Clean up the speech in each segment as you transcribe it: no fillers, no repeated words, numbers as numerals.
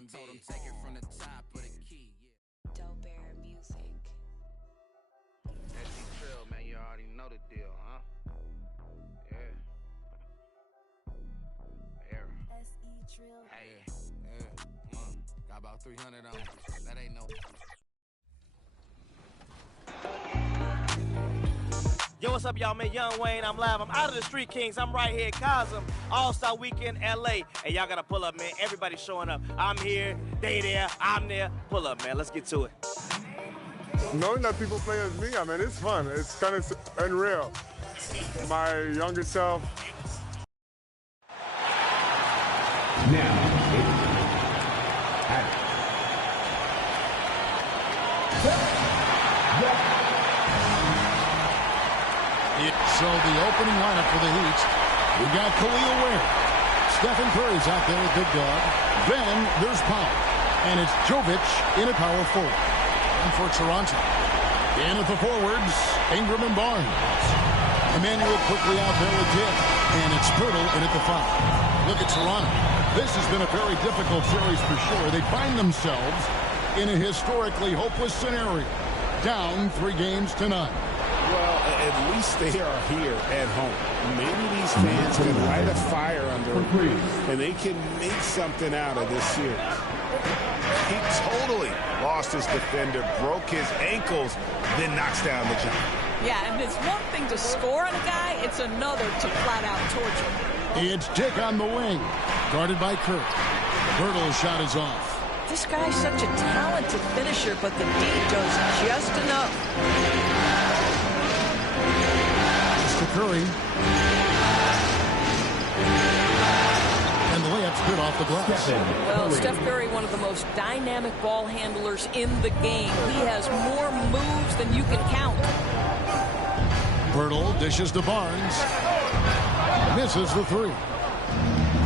I told him take it from the top of the key. Dope Air Music. SE Trill, man, you already know the deal, huh? Yeah. Era. SE Trill. Hey. Yeah. Got about 300 on it. That ain't no. Yo, what's up, y'all? Man, Young Wayne. I'm live. I'm out of the Street Kings. I'm right here at Cosm All-Star Weekend, LA. And y'all gotta pull up, man. Everybody's showing up. I'm here, they there, I'm there. Pull up, man. Let's get to it. Knowing that people play as me, I mean, it's fun. It's kind of unreal. My younger self. Now, So the opening lineup for the Heat, we got Khalil Ware. Stephen Curry's out there with Big Dog. Then there's Powell. And it's Jovic in at power forward. And for Toronto, in at the forwards, Ingram and Barnes. Emmanuel quickly out there with Dick. And it's Poeltl in at the 5. Look at Toronto. This has been a very difficult series for sure. They find themselves in a historically hopeless scenario. Down 3-0. Well, at least they are here at home. Maybe these fans can light a fire under them, and they can make something out of this series. He totally lost his defender, broke his ankles, then knocks down the giant. Yeah, and it's one thing to score on a guy, it's another to flat-out torture. It's Dick on the wing, guarded by Kirk. Poeltl's shot is off. This guy's such a talented finisher, but the D does just enough. To Curry. And the layup's good off the glass. Well, Steph Curry, one of the most dynamic ball handlers in the game. He has more moves than you can count. Poeltl dishes to Barnes. Misses the 3.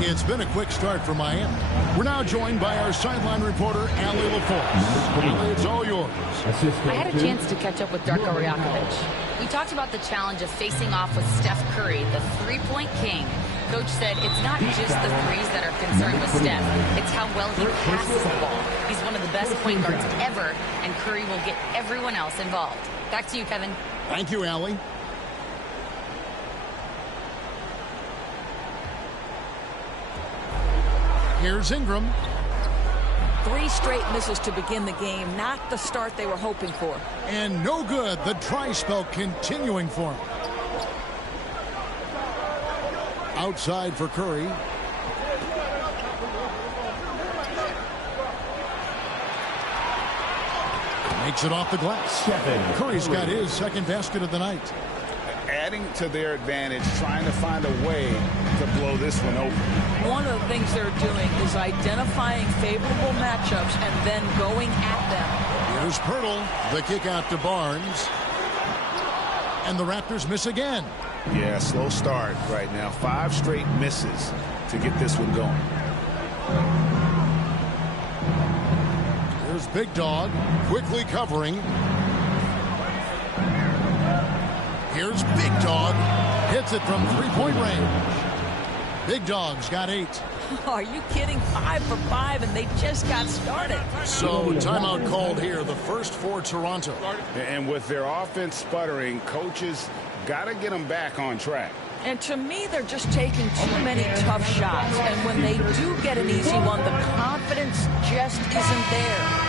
It's been a quick start for Miami. We're now joined by our sideline reporter, Allie LaForce. Allie, it's all yours. I had a chance to catch up with Darko Rajakovic. We talked about the challenge of facing off with Steph Curry, the three-point king. Coach said it's not just the threes that are concerned with Steph. It's how well he passes the ball. He's one of the best point guards ever, and Curry will get everyone else involved. Back to you, Kevin. Thank you, Allie. Here's Ingram. 3 straight misses to begin the game. Not the start they were hoping for. And no good. The dry spell continuing for him. Outside for Curry. Makes it off the glass. Curry's got his second basket of the night. Adding to their advantage, trying to find a way to blow this one open. One of the things they're doing is identifying favorable matchups and then going at them. Here's Poeltl, the kick out to Barnes. And the Raptors miss again. Yeah, slow start right now. 5 straight misses to get this one going. Here's Big Dog, quickly covering. Here's Big Dog. Hits it from 3-point range. Big Dog's got 8. Are you kidding? 5 for 5, and they just got started. So timeout called here, the first for Toronto. And with their offense sputtering, coaches got to get them back on track. And to me, they're just taking too many tough shots. And when they do get an easy one, the confidence just isn't there.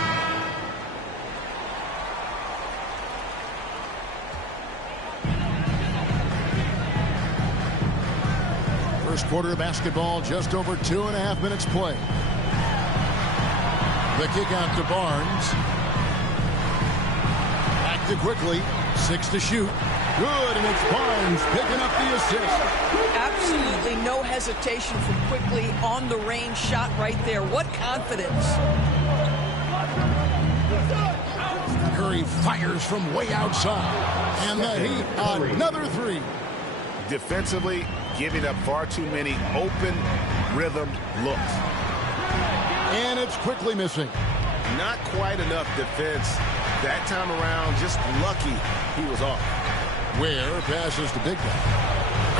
First quarter of basketball, just over 2.5 minutes play. The kick out to Barnes. Back to quickly. 6 to shoot. Good, and it's Barnes picking up the assist. Absolutely no hesitation from Quickly on the range shot right there. What confidence. Curry fires from way outside. And the Heat, another 3. Defensively, giving up far too many open rhythm looks. And it's Quickly missing. Not quite enough defense that time around. Just lucky he was off. Ware passes to Big Dog.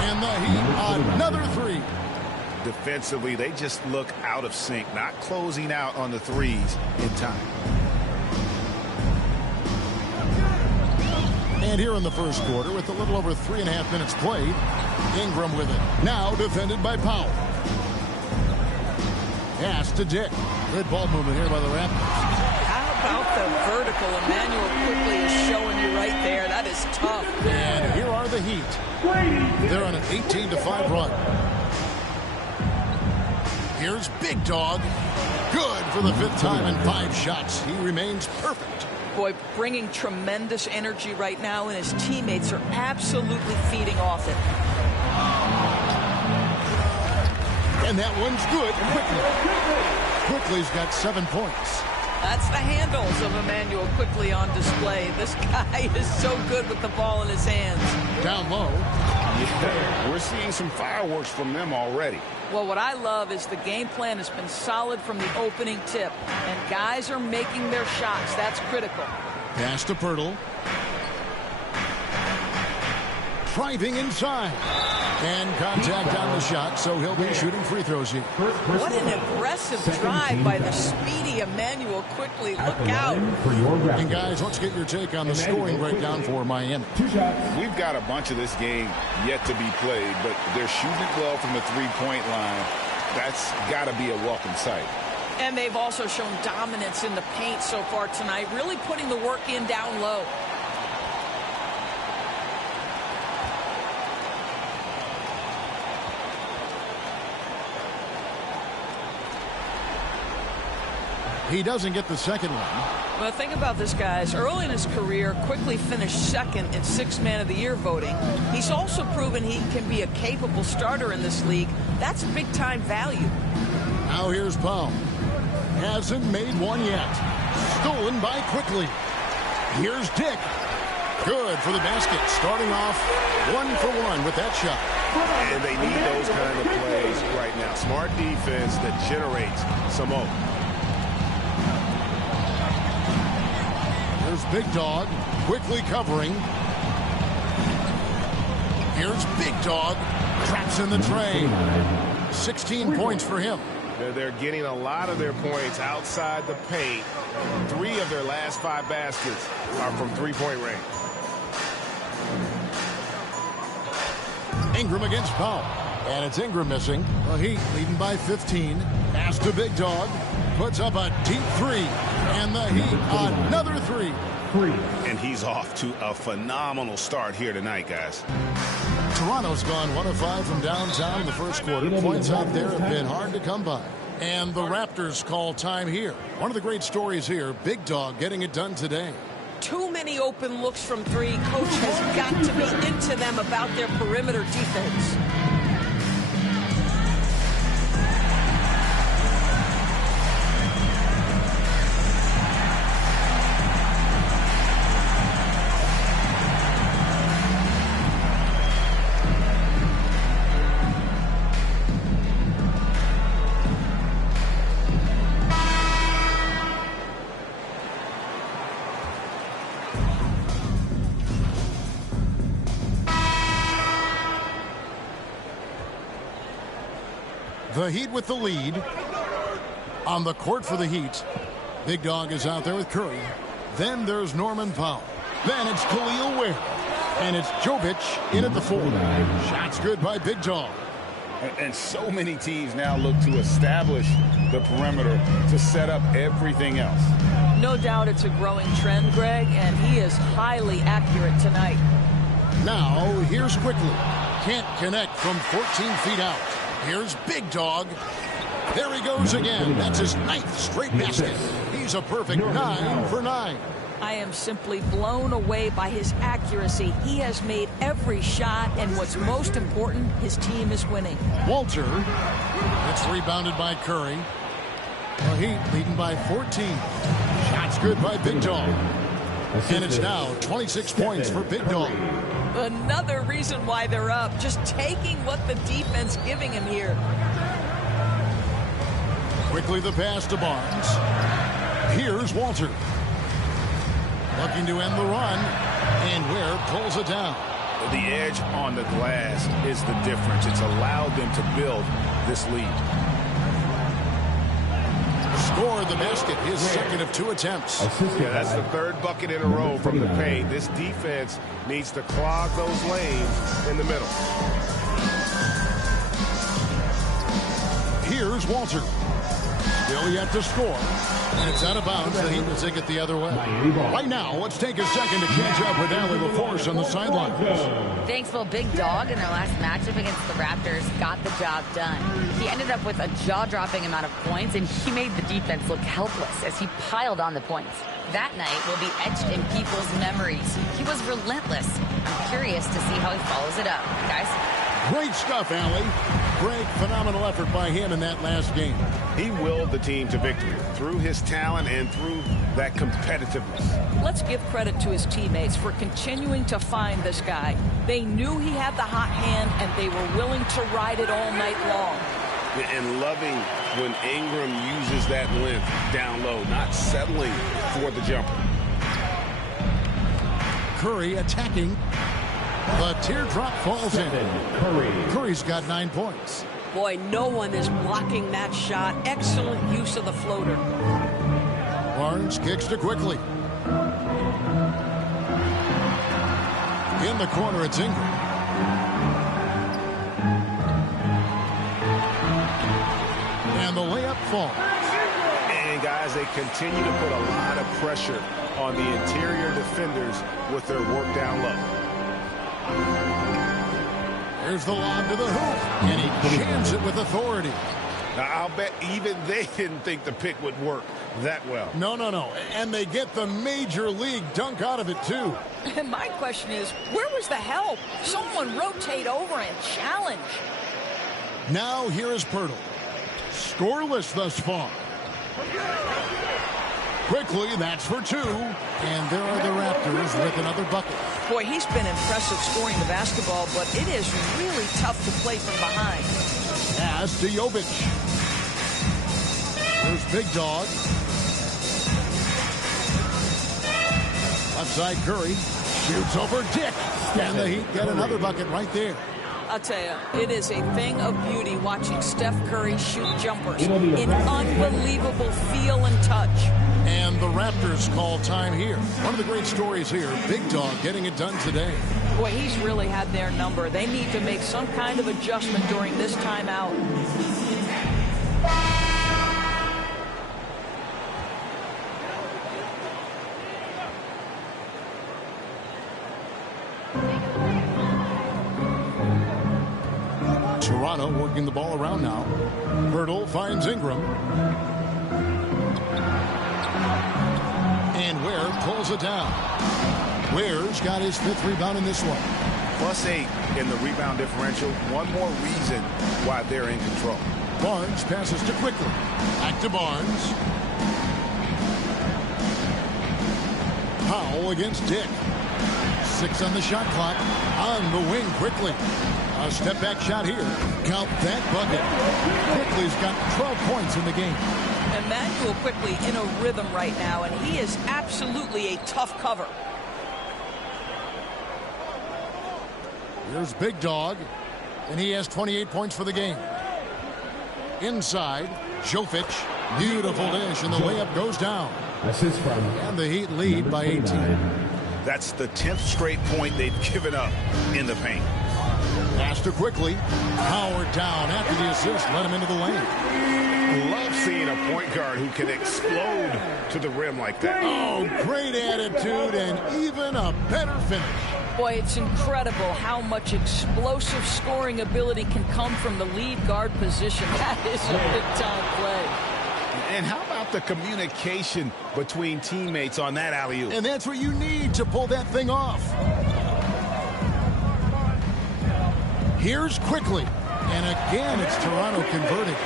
And the Heat, another 3. defensively, they just look out of sync, not closing out on the threes in time. And here in the first quarter, with a little over 3.5 minutes played, Ingram with it. Now defended by Powell. Pass to Dick. Good ball movement here by the Raptors. How about the vertical? Emmanuel quickly is showing you right there. That is tough. And here are the Heat. They're on an 18-5 run. Here's Big Dog. Good for the 5th time in 5 shots. He remains perfect. Boy, bringing tremendous energy right now, and his teammates are absolutely feeding off it. And that one's good. Quickly's got 7 points. That's the handles of Emmanuel Quickly on display. This guy is so good with the ball in his hands. Down low. Yeah, we're seeing some fireworks from them already. Well, what I love is the game plan has been solid from the opening tip, and guys are making their shots. That's critical. Pass to Pirtle. Driving inside. And contact on the shot, so he'll be shooting free throws here. What an aggressive drive by the speedy Emmanuel Quickly. Look out. And guys, let's get your take on the scoring breakdown for Miami. We've got a bunch of this game yet to be played, but they're shooting it well from the three-point line. That's got to be a welcome sight. And they've also shown dominance in the paint so far tonight, really putting the work in down low. He doesn't get the second one. Well, think about this, guys. Early in his career, Quickly finished second in 6th Man of the Year voting. He's also proven he can be a capable starter in this league. That's big-time value. Now here's Powell. Hasn't made one yet. Stolen by Quickly. Here's Dick. Good for the basket. Starting off 1-for-1 with that shot. And they need those kind of plays right now. Smart defense that generates some more. Here's Big Dog, Quickly covering. Here's Big Dog, traps in the tray. 16 points for him. They're getting a lot of their points outside the paint. 3 of their last 5 baskets are from three-point range. Ingram against Powell. And it's Ingram missing. The Heat leading by 15. Pass to Big Dog. Puts up a deep 3. And the Heat another 3. And he's off to a phenomenal start here tonight, guys. Toronto's gone 1 of 5 from downtown in the first quarter. Points out there have been hard to come by. And the Raptors call time here. One of the great stories here, Big Dog getting it done today. Too many open looks from 3. Coach has got to be into them about their perimeter defense. The Heat with the lead. On the court for the Heat. Big Dog is out there with Curry. Then there's Norman Powell. Then it's Khalil Ware. And it's Jovic in at the 4. Shots good by Big Dog. And so many teams now look to establish the perimeter to set up everything else. No doubt it's a growing trend, Greg, and he is highly accurate tonight. Now, here's Quickly. Can't connect from 14 feet out. Here's Big Dog. There he goes again. That's his 9th straight basket. He's a perfect 9 for 9. I am simply blown away by his accuracy. He has made every shot, and what's most important, his team is winning. Walter. It's rebounded by Curry. The Heat leading by 14. Shots good by Big Dog. And it's now 26 points for Big Dog. Another reason why they're up. Just taking what the defense giving him here. Quickly the pass to Barnes. Here's Walter. Looking to end the run. And Ware pulls it down. The edge on the glass is the difference. It's allowed them to build this lead. Scored the basket, his second of 2 attempts. Yeah, that's the 3rd bucket in a row from the paint. This defense needs to clog those lanes in the middle. Here's Walter. Still yet to score. And it's out of bounds. The Heat will take it the other way. Right now, let's take a second to catch up with Allie LaForce on the sideline. Thanksville Big Dog in their last matchup against the Raptors got the job done. He ended up with a jaw-dropping amount of points, and he made the defense look helpless as he piled on the points. That night will be etched in people's memories. He was relentless. I'm curious to see how he follows it up. Guys? Great stuff, Allie. Great, phenomenal effort by him in that last game. He willed the team to victory through his talent and through that competitiveness. Let's give credit to his teammates for continuing to find this guy. They knew he had the hot hand, and they were willing to ride it all night long. And loving when Ingram uses that length down low, not settling for the jumper. Curry attacking. The teardrop falls in. Curry's got 9 points. Boy, no one is blocking that shot. Excellent use of the floater. Barnes kicks to quickly. In the corner, it's Ingram. And the layup falls. And guys, they continue to put a lot of pressure on the interior defenders with their work down low. Here's the lob to the hoop, and he jams it with authority. Now, I'll bet even they didn't think the pick would work that well. No. And they get the major league dunk out of it, too. And my question is, where was the help? Someone rotate over and challenge. Now here is Pirtle. Scoreless thus far. Quickly, that's for 2. And there are the Raptors with another bucket. Boy, he's been impressive scoring the basketball, but it is really tough to play from behind. Pass to Jovic. There's Big Dog. Left side Curry. Shoots over Dick. And the Heat get another bucket right there. I'll tell you, it is a thing of beauty watching Steph Curry shoot jumpers in unbelievable feel and touch. And the Raptors call time here. One of the great stories here, Big Dog getting it done today. Boy, he's really had their number. They need to make some kind of adjustment during this timeout. Toronto working the ball around now. Pirtle finds Ingram. And Ware pulls it down. Ware's got his 5th rebound in this one. +8 in the rebound differential. One more reason why they're in control. Barnes passes to quickly. Back to Barnes. Powell against Dick. 6 on the shot clock. On the wing quickly. A step back shot here. Count that bucket. Quickly's got 12 points in the game. Immanuel Quickly in a rhythm right now, and he is absolutely a tough cover. Here's Big Dog, and he has 28 points for the game. Inside, Jovic. Beautiful dish, and the layup goes down. And the Heat lead by 18. That's the 10th straight point they've given up in the paint. Pass to Quickly. Howard down after the assist. Let him into the lane. Love seeing a point guard who can explode to the rim like that. Oh, great attitude and even a better finish. Boy, it's incredible how much explosive scoring ability can come from the lead guard position. That is a big-time play. And how about the communication between teammates on that alley-oop? And that's what you need to pull that thing off. Here's Quickly. And again, it's Toronto converting.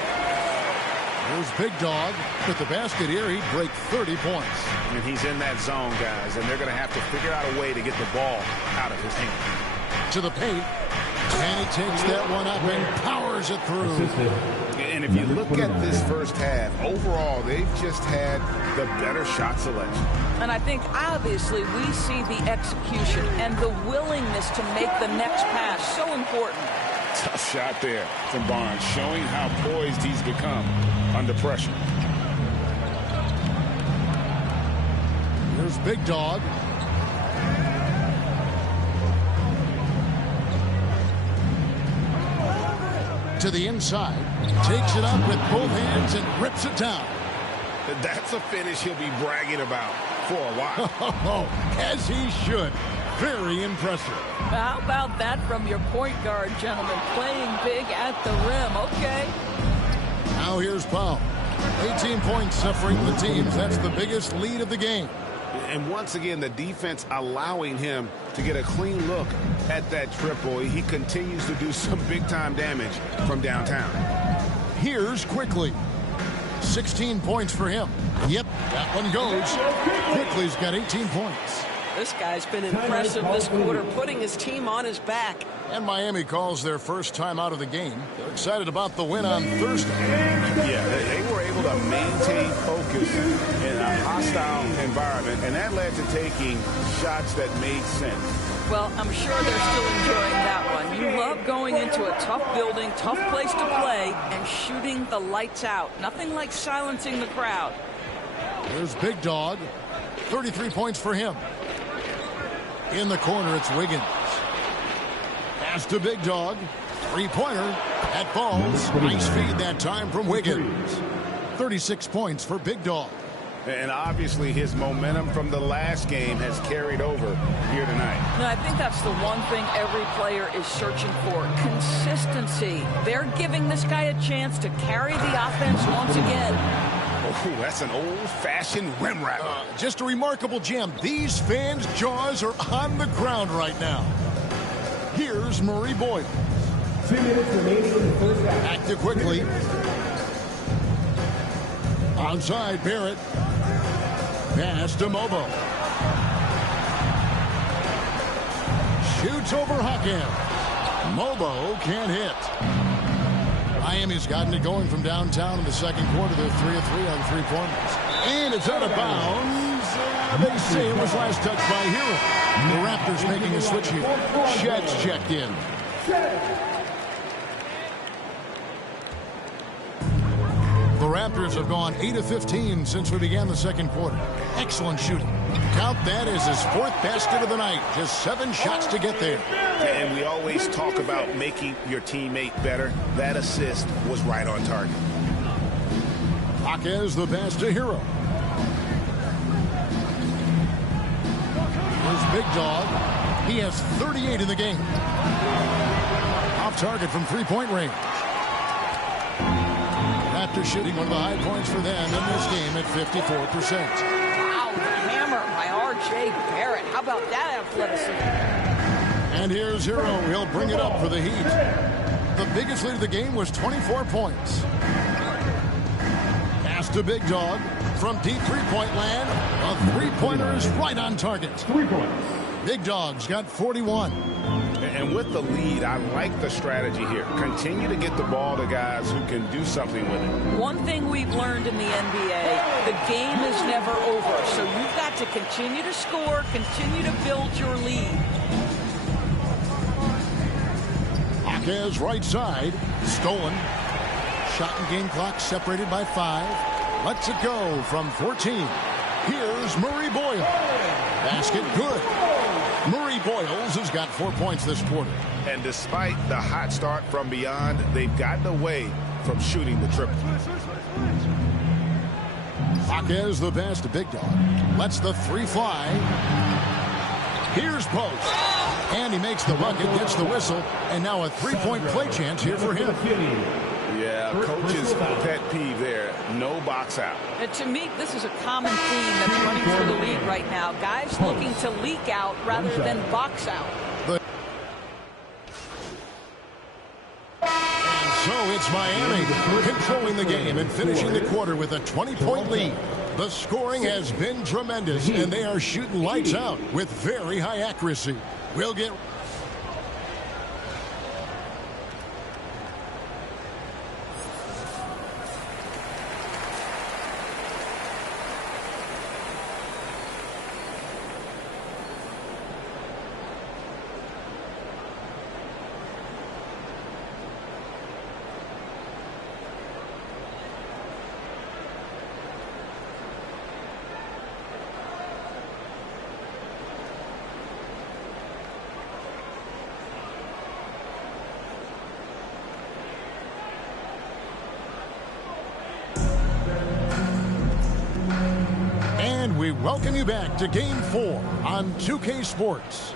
There's Big Dog with the basket here. He'd break 30 points. And he's in that zone, guys, and they're going to have to figure out a way to get the ball out of his hand. To the paint. And he takes that one up and powers it through. And if you look at this first half, overall, they've just had the better shot selection. And I think, obviously, we see the execution and the willingness to make the next pass so important. Tough shot there from Barnes, showing how poised he's become under pressure. Here's Big Dog. To the inside. Takes it up with both hands and rips it down. That's a finish he'll be bragging about for a while. As he should. Very impressive. How about that from your point guard, gentlemen? Playing big at the rim. Okay. Now here's Powell. 18 points separating the teams. That's the biggest lead of the game. And once again, the defense allowing him to get a clean look at that triple. He continues to do some big-time damage from downtown. Here's Quickly. 16 points for him. Yep, that one goes. Quickly's got 18 points. This guy's been impressive this quarter, putting his team on his back. And Miami calls their first time out of the game. They're excited about the win on Thursday. Yeah, they were able to maintain focus in a hostile environment, and that led to taking shots that made sense. Well, I'm sure they're still enjoying that one. You love going into a tough building, tough place to play, and shooting the lights out. Nothing like silencing the crowd. There's Big Dog. 33 points for him. In the corner, it's Wiggins. Pass to Big Dog. Three-pointer. That falls. Nice feed that time from Wiggins. 36 points for Big Dog. And obviously his momentum from the last game has carried over here tonight. No, I think that's the one thing every player is searching for. Consistency. They're giving this guy a chance to carry the offense once again. Oh, that's an old-fashioned rim rattler. Just a remarkable gem. These fans' jaws are on the ground right now. Here's Murray Boyle. 2 minutes remaining in the first half. Back to Quickly. Onside, Barrett. Pass to Mobo. Shoots over Hawkins. Mobo can't hit. Miami's gotten it going from downtown in the second quarter. They're 3 of 3 on three-pointers. And it's out of bounds. They say it was last touched by Hero. The Raptors making a switch here. Shed's checked in. The Raptors have gone 8 of 15 since we began the second quarter. Excellent shooting. Count that as his fourth basket of the night. Just 7 shots to get there. And we always talk about making your teammate better. That assist was right on target. Hawkins the pass to Hero. Here's Big Dog. He has 38 in the game. Off target from three-point range. Raptors shooting one of the high points for them in this game at 54%. Wow, the hammer by R.J. Barrett. How about that athleticism? And here's Hero. He'll bring it up for the Heat. The biggest lead of the game was 24 points. Pass to Big Dog from deep three-point land. A three-pointer is right on target. 3 points. Big Dog's got 41. And with the lead, I like the strategy here. Continue to get the ball to guys who can do something with it. One thing we've learned in the NBA, the game is never over. So you've got to continue to score, continue to build your lead. Hawkins right side. Stolen. Shot and game clock separated by 5. Lets it go from 14. Here's Murray Boyle. Basket good. Murray Boyles has got 4 points this quarter. And despite the hot start from beyond, they've gotten away from shooting the triple. Hawkins the pass to Big Dog. Lets the three fly. Here's Post. And he makes the bucket, gets the whistle, and now a three-point play chance here for him. Yeah, coach's pet peeve there. No box out. And to me, this is a common theme that's running through the league right now. Guys looking to leak out rather than box out. And so it's Miami controlling the game and finishing the quarter with a 20-point lead. The scoring has been tremendous, and they are shooting lights out with very high accuracy. We'll get... we welcome you back to Game 4 on 2K Sports.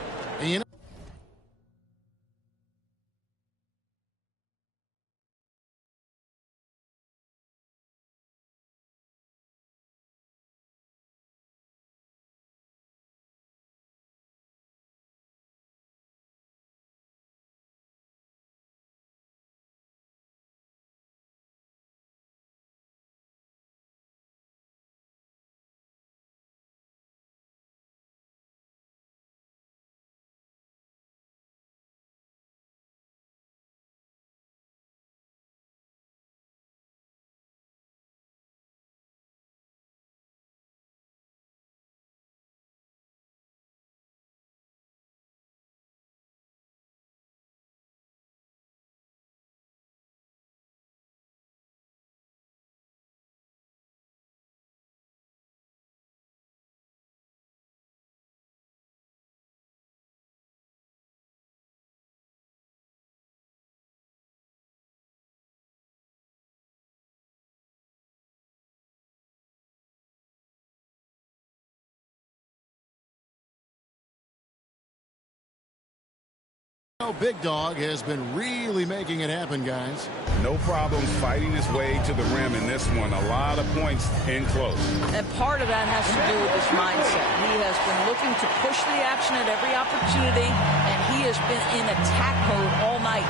Big Dog has been really making it happen, guys. No problems fighting his way to the rim in this one. A lot of points in close. And part of that has to do with his mindset. He has been looking to push the action at every opportunity, and he has been in attack mode all night.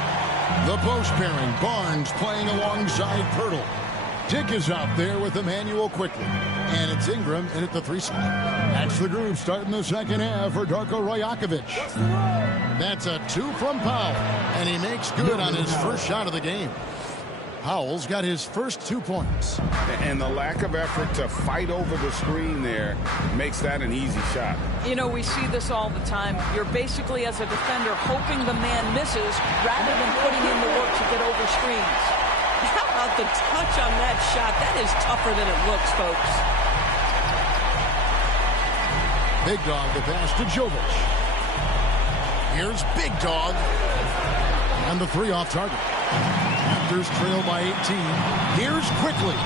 The post pairing, Barnes playing alongside Pirtle. Dick is out there with Emmanuel quickly. And it's Ingram in at the 3 spot. That's the group starting the second half for Darko Rajakovic. That's a 2 from Powell. And he makes good on his first shot of the game. Powell's got his first 2 points. And the lack of effort to fight over the screen there makes that an easy shot. You know, we see this all the time. You're basically, as a defender, hoping the man misses rather than putting in the work to get over screens. How about the touch on that shot? That is tougher than it looks, folks. Big Dog, the pass to Jovic. Here's Big Dog. And the 3 off target. Raptors trail by 18. Here's Quickly.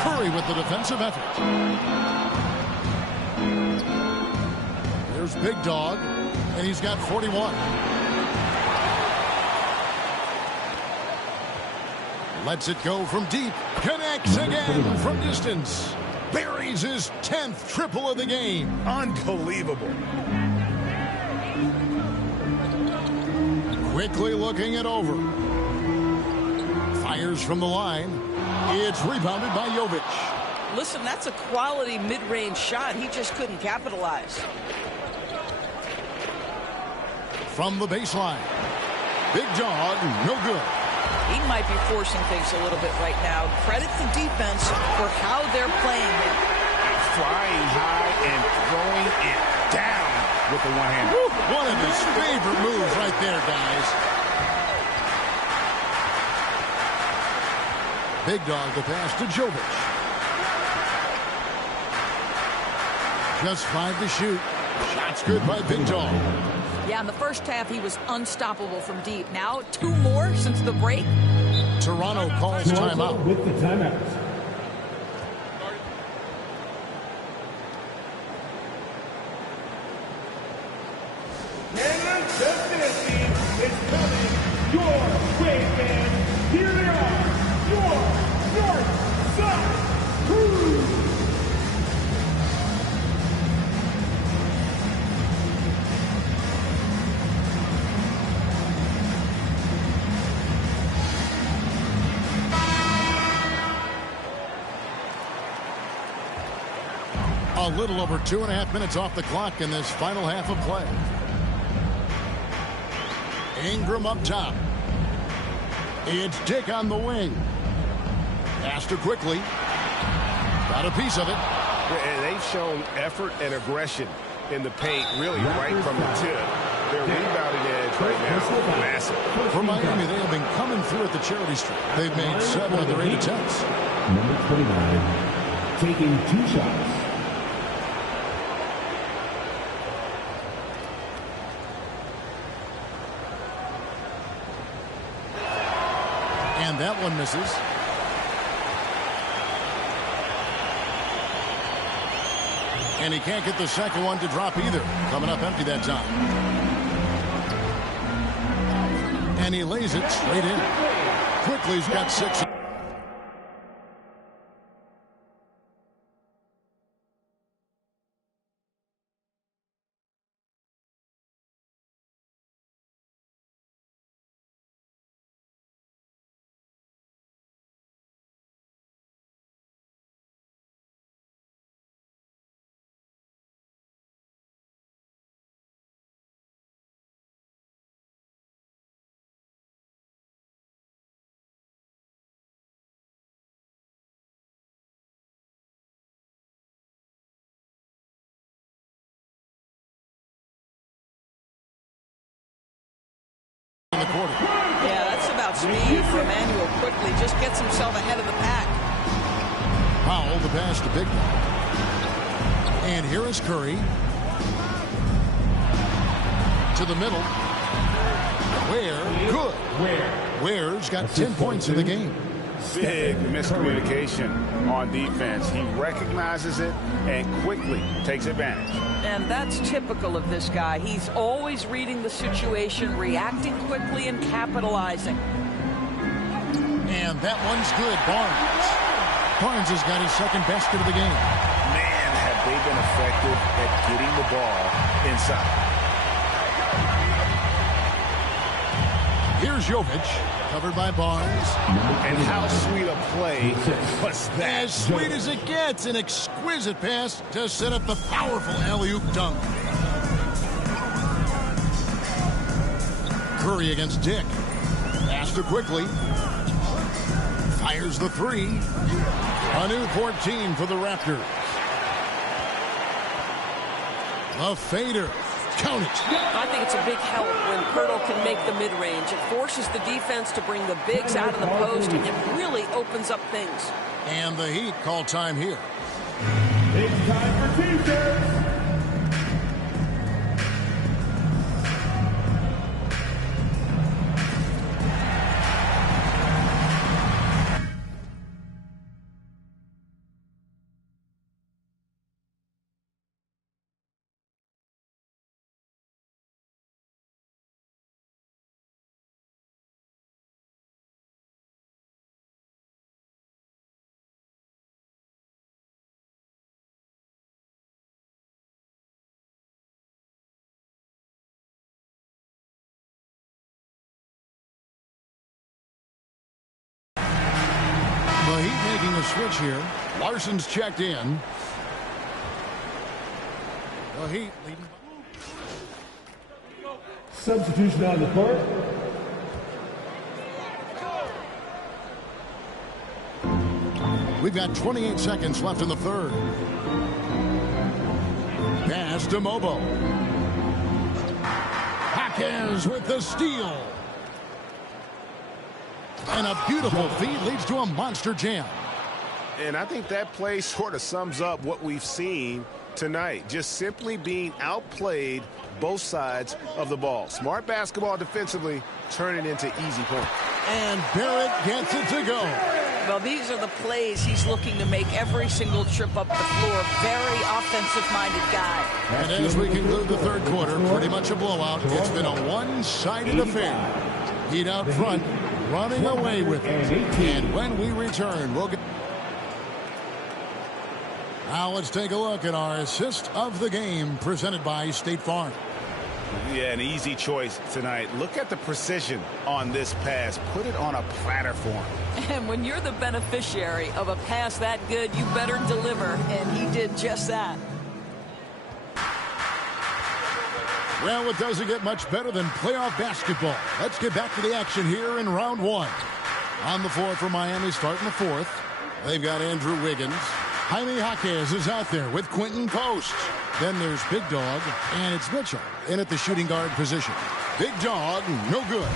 Curry with the defensive effort. There's Big Dog. And he's got 41. Lets it go from deep. Connects again from distance. Buries his 10th triple of the game. Unbelievable. Quickly looking it over. Fires from the line. It's rebounded by Jovic. Listen, that's a quality mid-range shot. He just couldn't capitalize. From the baseline. Big Dog, no good. He might be forcing things a little bit right now. Credit the defense for how they're playing him. Flying high and throwing it down with the one hand. One of his favorite moves right there, guys. Big Dog, the pass to Jovic. Just 5 to shoot. Shot's good by Big Dog. Yeah, in the first half, he was unstoppable from deep. Now, 2 more since the break. Toronto calls timeout. With the timeout. Is coming your way, man. Here they are, your North Side Crew. A little over 2.5 minutes off the clock in this final half of play. Ingram up top. It's Dick on the wing. Faster quickly. Got a piece of it. And they've shown effort and aggression in the paint, really right from the tip. Their rebounding edge right now is massive. For Miami, they have been coming through at the charity stripe. They've made 7 of their 8 attempts. Number 29, taking 2 shots. And that one misses. And he can't get the second one to drop either. Coming up empty that time. And he lays it straight in. Quickly's got 6. In the quarter. Yeah, that's about speed for Emmanuel Quickly. Just gets himself ahead of the pack. Powell the pass to Big Dog. And here is Curry. To the middle. Ware, good. Ware's got 10 points in the game. Big miscommunication on defense. He recognizes it and quickly takes advantage. And that's typical of this guy. He's always reading the situation, reacting quickly, and capitalizing. And that one's good. Barnes has got his second basket of the game. Man, have they been effective at getting the ball inside. Here's Jovic. Covered by Barnes. And how sweet a play was that? As sweet as it gets. An exquisite pass to set up the powerful alley-oop dunk. Curry against Dick. Pass to Quickly. Fires the 3. A new 14 for the Raptors. A fader. Count it. I think it's a big help when Pirtle can make the mid-range. It forces the defense to bring the bigs out of the post, and it really opens up things. And the Heat call time here. It's time for defense. The Heat making a switch here. Larson's checked in. The Heat leading. Substitution on the court. We've got 28 seconds left in the third. Pass to Mobo. Jaquez with the steal. And a beautiful feed leads to a monster jam. And I think that play sort of sums up what we've seen tonight. Just simply being outplayed both sides of the ball. Smart basketball defensively, turning into easy points. And Barrett gets it to go. Well, these are the plays he's looking to make every single trip up the floor. Very offensive-minded guy. And as we conclude the third quarter, pretty much a blowout. It's been a one-sided affair. Heat out front, running away with it. And when we return, we'll get... Now let's take a look at our assist of the game presented by State Farm. Yeah, an easy choice tonight. Look at the precision on this pass. Put it on a platter for him. And when you're the beneficiary of a pass that good, you better deliver. And he did just that. Well, it doesn't get much better than playoff basketball. Let's get back to the action here in round one. On the floor for Miami starting the fourth. They've got Andrew Wiggins. Jaime Jaquez is out there with Quentin Post. Then there's Big Dog, and it's Mitchell in at the shooting guard position. Big Dog, no good.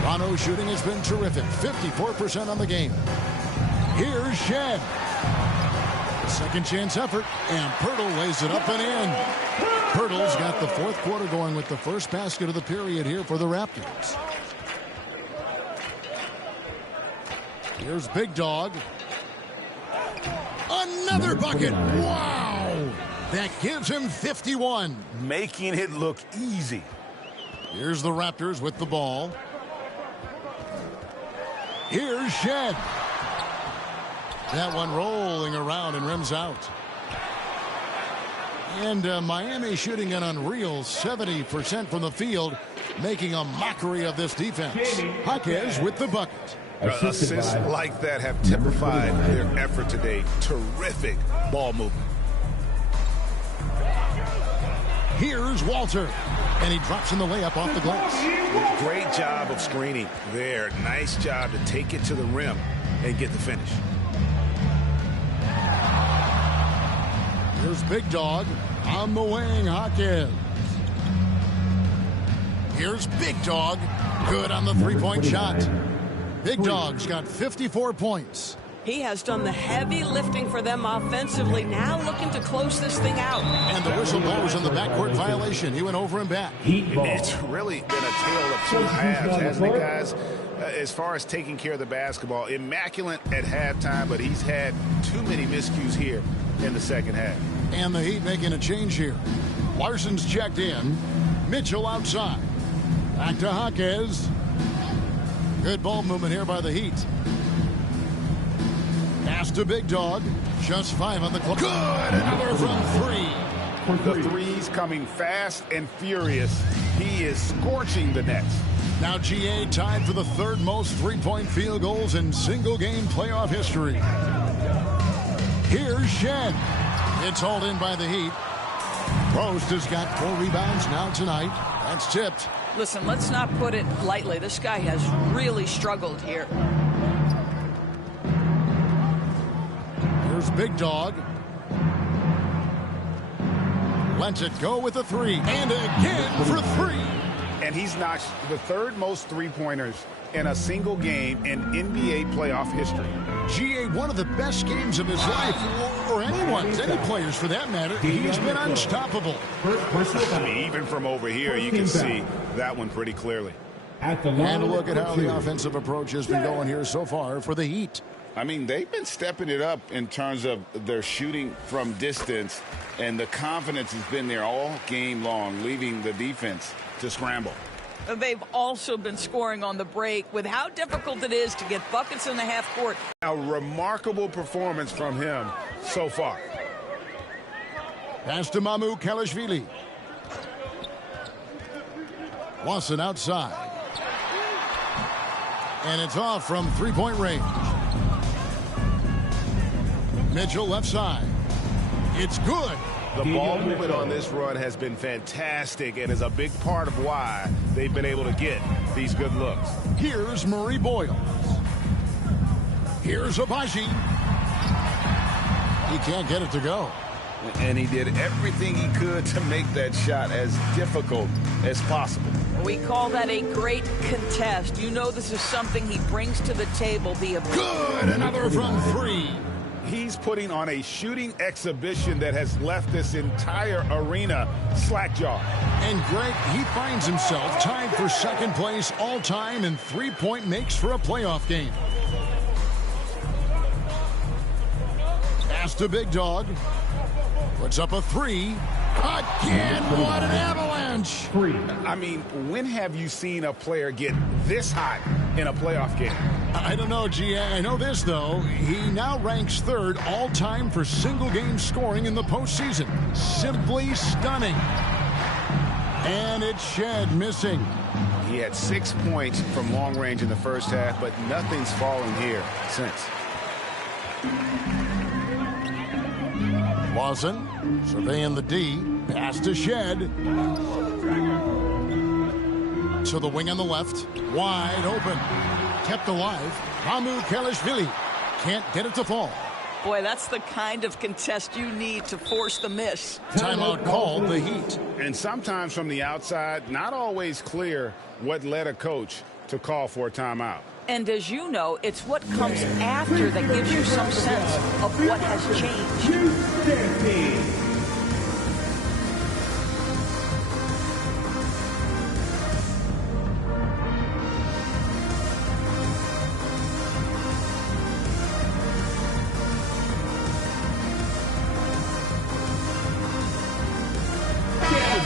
Toronto's shooting has been terrific, 54% on the game. Here's Shed. Second chance effort, and Pirtle lays it up and in. Pirtle's got the fourth quarter going with the first basket of the period here for the Raptors. Here's Big Dog. Another bucket. Wow. That gives him 51. Making it look easy. Here's the Raptors with the ball. Here's Shed. That one rolling around and rims out. And Miami shooting an unreal 70% from the field, making a mockery of this defense. Jaquez with the bucket. Assists like that have typified their effort today. Terrific ball movement. Here's Walter, and he drops in the layup off the glass. Great job of screening there. Nice job to take it to the rim and get the finish. Here's Big Dog on the wing, Jaquez. Here's Big Dog, good on the three-point shot. Big Dog's got 54 points. He has done the heavy lifting for them offensively, now looking to close this thing out. And the whistle blows on the backcourt violation. He went over and back. It's really been a tale of two halves, hasn't it, guys? As far as taking care of the basketball, immaculate at halftime, but he's had too many miscues here in the second half. And the Heat making a change here. Larson's checked in. Mitchell outside. Back to Jaquez. Good ball movement here by the Heat. Pass to Big Dog. Just 5 on the clock. Good! Another from 3. The threes coming fast and furious. He is scorching the nets. Now GA tied for the third most three-point field goals in single-game playoff history. Here's Shed. It's hauled in by the Heat. Post has got 4 rebounds now tonight. That's tipped. Listen, let's not put it lightly. This guy has really struggled here. Here's Big Dog. Lets it go with a 3. And again for 3. And he's notched the third most three-pointers in a single game in NBA playoff history. GA, one of the best games of his life, or anyone's, any players for that matter. He's been unstoppable. I mean, even from over here, you can see that one pretty clearly. And a look at how the offensive approach has been going here so far for the Heat. I mean, they've been stepping it up in terms of their shooting from distance, and the confidence has been there all game long, leaving the defense to scramble. They've also been scoring on the break with how difficult it is to get buckets in the half court. A remarkable performance from him so far. Pass to Mamukelashvili. Watson outside. And it's off from three-point range. Mitchell left side. It's good. The ball movement on this run has been fantastic and is a big part of why they've been able to get these good looks. Here's Murray Boyle. Here's Abaji. He can't get it to go. And he did everything he could to make that shot as difficult as possible. We call that a great contest. You know this is something he brings to the table. Good! Another from 3. He's putting on a shooting exhibition that has left this entire arena slack-jawed. And Greg, he finds himself tied for second place all-time in three-point makes for a playoff game. Pass to Big Dog. Puts up a 3. Again, what an avalanche! I mean, when have you seen a player get this hot in a playoff game? I don't know, GA. I know this, though. He now ranks 3rd all-time for single-game scoring in the postseason. Simply stunning. And it's Shed missing. He had 6 points from long range in the first half, but nothing's fallen here since. Lawson surveying the D. Pass to Shed. To the wing on the left. Wide open. Kept alive. Mamukelashvili can't get it to fall. Boy, that's the kind of contest you need to force the miss. Timeout called the Heat. And sometimes from the outside, not always clear what led a coach to call for a timeout. And as you know, it's what comes after that gives you some sense of what has changed.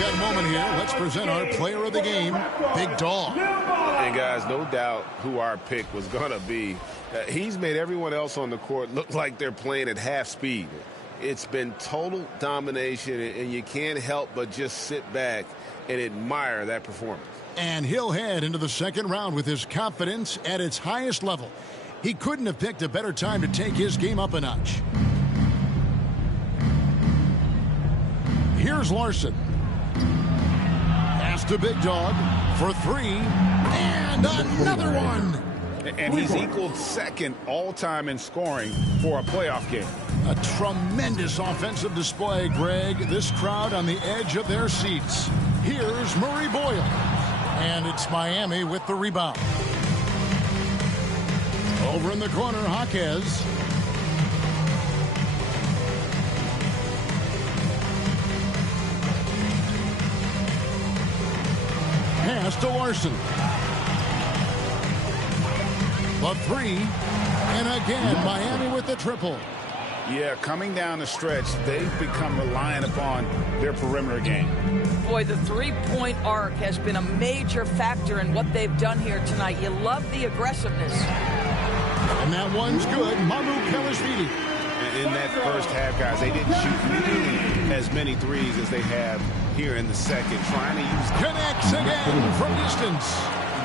that moment here. Let's present our player of the game, Big Dog. And guys, no doubt who our pick was going to be. He's made everyone else on the court look like they're playing at half speed. It's been total domination, and you can't help but just sit back and admire that performance. And he'll head into the second round with his confidence at its highest level. He couldn't have picked a better time to take his game up a notch. Here's Larson. Pass to Big Dog for three. And another one. And he's equaled second all-time in scoring for a playoff game. A tremendous offensive display, Greg. This crowd on the edge of their seats. Here's Murray Boyle. And it's Miami with the rebound. Over in the corner, Jaquez. Pass to Larson. The three. And again, Miami with the triple. Yeah, coming down the stretch, they've become reliant upon their perimeter game. Boy, the three-point arc has been a major factor in what they've done here tonight. You love the aggressiveness. And that one's good. Mamukelashvili. In that first half, guys, they didn't shoot nearly as many threes as they have here in the second. Trying to use... Connects again from distance.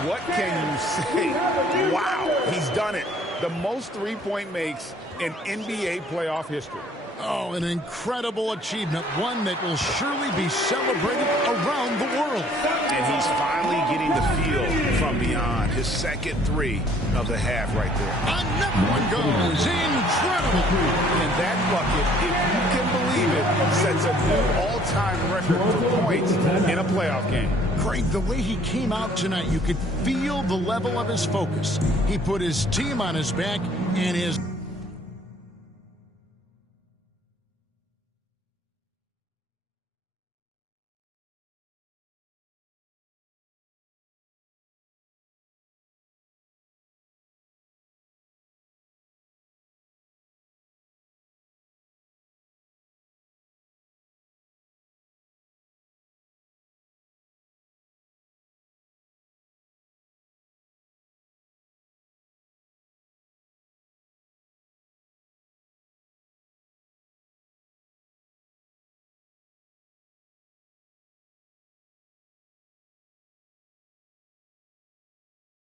What can you say? Wow, he's done it. The most three-point makes in NBA playoff history. Oh, an incredible achievement, one that will surely be celebrated around the world. And he's finally getting the feel from beyond. His second three of the half right there. Another one goes. Incredible. And that bucket, if you can believe it, sets a new all-time record for points in a playoff game. Craig, the way he came out tonight, you could feel the level of his focus. He put his team on his back and his...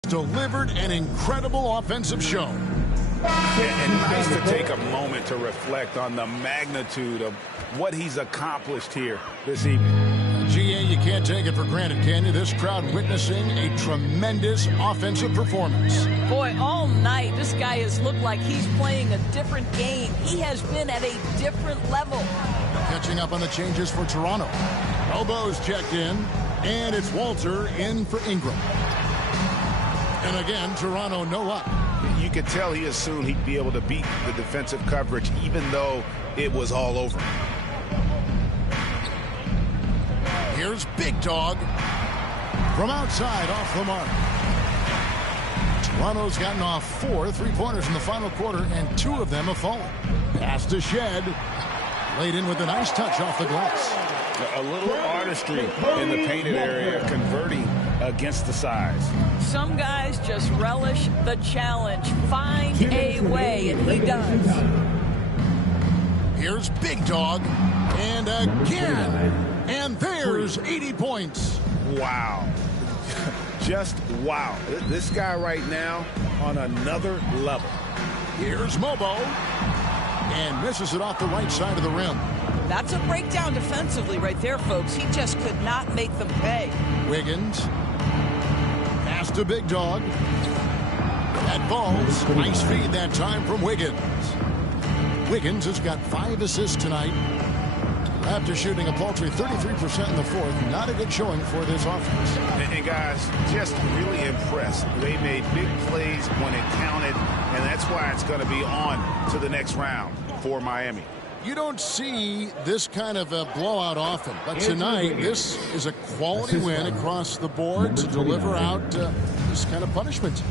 delivered an incredible offensive show. And nice to take a moment to reflect on the magnitude of what he's accomplished here this evening. GA, you can't take it for granted, can you? This crowd witnessing a tremendous offensive performance. Boy, all night, this guy has looked like he's playing a different game. He has been at a different level. Catching up on the changes for Toronto. Elbows checked in, and it's Walter in for Ingram. And again, Toronto no up. You could tell he assumed he'd be able to beat the defensive coverage, even though it was all over. Here's Big Dog from outside off the mark. Toronto's gotten off 4 3-pointers in the final quarter, and 2 of them have fallen. Pass to Shed. Laid in with a nice touch off the glass. A little artistry in the painted area, converting against the size. Some guys just relish the challenge. Find a way, and he does. Here's Big Dog. And again. And there's 80 points. Wow. Just wow. This guy right now on another level. Here's Mobo. And misses it off the right side of the rim. That's a breakdown defensively right there, folks. He just could not make them pay. Wiggins. Pass to Big Dog. That falls. Nice feed that time from Wiggins. Wiggins has got 5 assists tonight. After shooting a paltry 33% in the fourth, not a good showing for this offense. And guys, just really impressed. They made big plays when it counted, and that's why it's going to be on to the next round for Miami. You don't see this kind of a blowout often, but tonight this is a quality win across the board to deliver out this kind of punishment.